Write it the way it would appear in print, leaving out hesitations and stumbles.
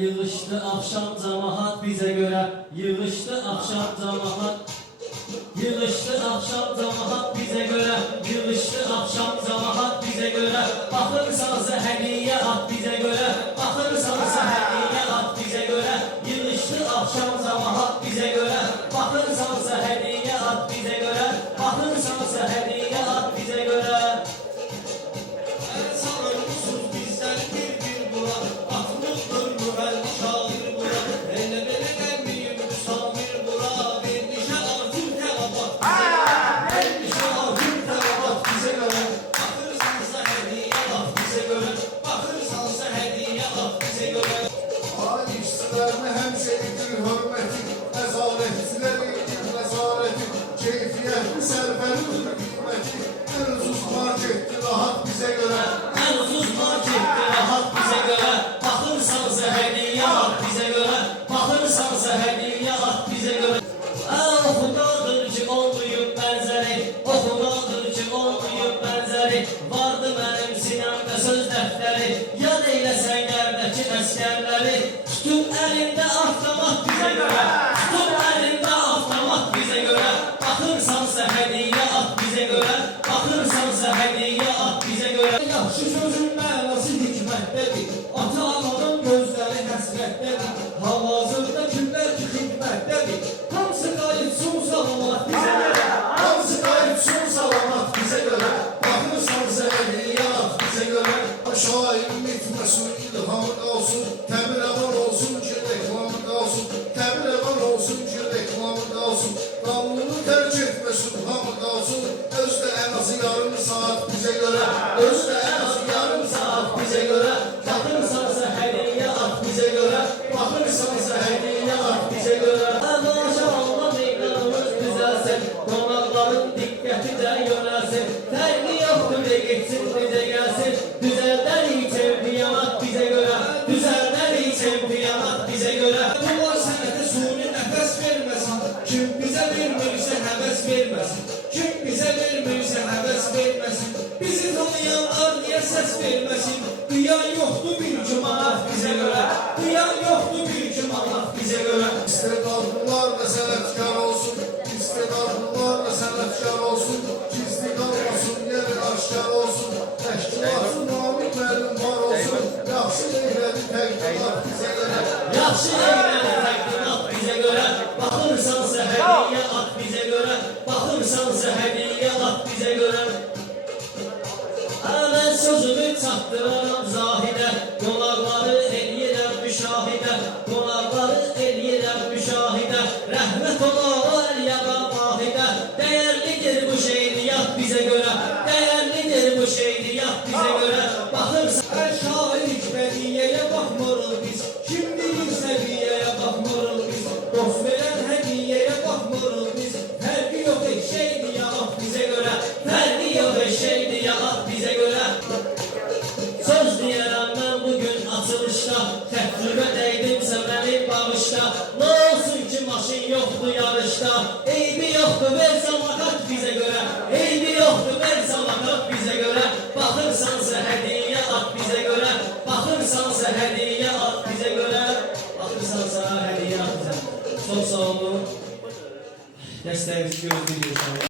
yığışdı akşam cemaat bize göre. Yığışdı akşam cemaat. Yığışdı akşam cemaat bize göre. Yığışdı akşam cemaat bize göre. Bakırsanız hediye at bize göre. Bakırsanız hediye at bize göre. Yığışdı akşam cemaat bize göre. Bakırsanız hediye at bize göre. Bakırsanız hediye at bize göre. En ucuz marketti rahat bize göre. En ucuz marketti rahat bize göre. Bakırsanız hediye at bize göre. Bakırsanız hediye at bize göre. Oxudadır ki olmayıb bənzəri. Oxudadır ki olmayıb bənzəri. Vardı mənim sinəmdə söz dəftəri. Yad eyləsən qərdəki əskərləri. Tutun əlində avtomat bize göre. Tutun əlində avtomat bize göre. Bakırsansa hediye at bize göre. Bakırsansa hediye at bize göre. Yaxşı sözün mənası hikmətdədir. Ata-ananın gözləri həsrətdədir. Hal-hazırda kimlər ki xidmətdədir. Hamısı qayıtsın salamat bizə görə. Hamısı qayıtsın salamat bize göre. Bakırsanız hediye at bize göre. Şairin bitməsin, ilhamı qalsın. Təmir aman olsun ki reklamı qalsın. Təmir aman olsun ki reklamı qalsın. Qanunu tərk etməsin, hamı qalsın. Özdə en azı yarım saat bize göre. Özdə en azı yarım saat bize göre. Bakırsansa hediye at bize göre. Bakırsanız hediye at bize göre. Maşallah meydanımız düzelsin. Konakların dikkati de yönelsin. Tergi yoktur de geçsin bize gelsin. Düzelden iyi çempiyonat bize göre. Düzelden iyi çempiyonat bize göre. Bunlar sənətə suni nəfəs verməsin. Kim bizə vermirsə həvəs verməsin. Kim bizə vermirsə həvəs verməsin. Bizi tanıyan ardiyə səs verməsin. Duyan yoxdur bir cümanat bizə görə. Duyan yoxdur bir cümanat bizə görə. İstedadlılar da sənətkar olsun. İstedadlılar da sənətkar olsun. Gizli qalmasın, yeri aşkar olsun. Təşkilatı namik müəllim var olsun. Yaxşı eylədi təqdimat bizə görə. Yaxşı eyləni təqdimat bizə görə. Baxırsansa hediyə at bizə görə. Baxırsansa hediyə at bizə görə. Mən sözümü çatdıraram zahidə. Qonaqları eləyirəm müşahidə. Qonaqları eləyirəm müşahidə. Rəhmət ola əl-yaqa vahidə. Dəyərlidir bu şeiriyyat bizə görə. Dəyərlidir bu şeiriyyat bizə görə. Baxırsan Hər şairik bədiyyəyə baxmırıq biz. Kim bilir səviyyəyə baxmırıq biz. Dost verən hədiyyəyə baxmırıq biz. Fərqi yox eşşeydi ya at bizə görə. fərqi yox eşşeydi ya at bizə görə. Söz deyərəm mən bugün açılışda. Təklifə dəydimsə məni bağışla. Nə olsun ki maşın yoxdur yarışda. Eybi yoxdur versə makat bizə görə. Eybi yoxdur versə makat bizə görə. Baxırsansa hediyə at bizə görə. Baxırsansa hediyə at bizə görə. Baxırsansa hediyə at bizə. Çox sağ olun. Dəstəyinizi gözləyirsiniz.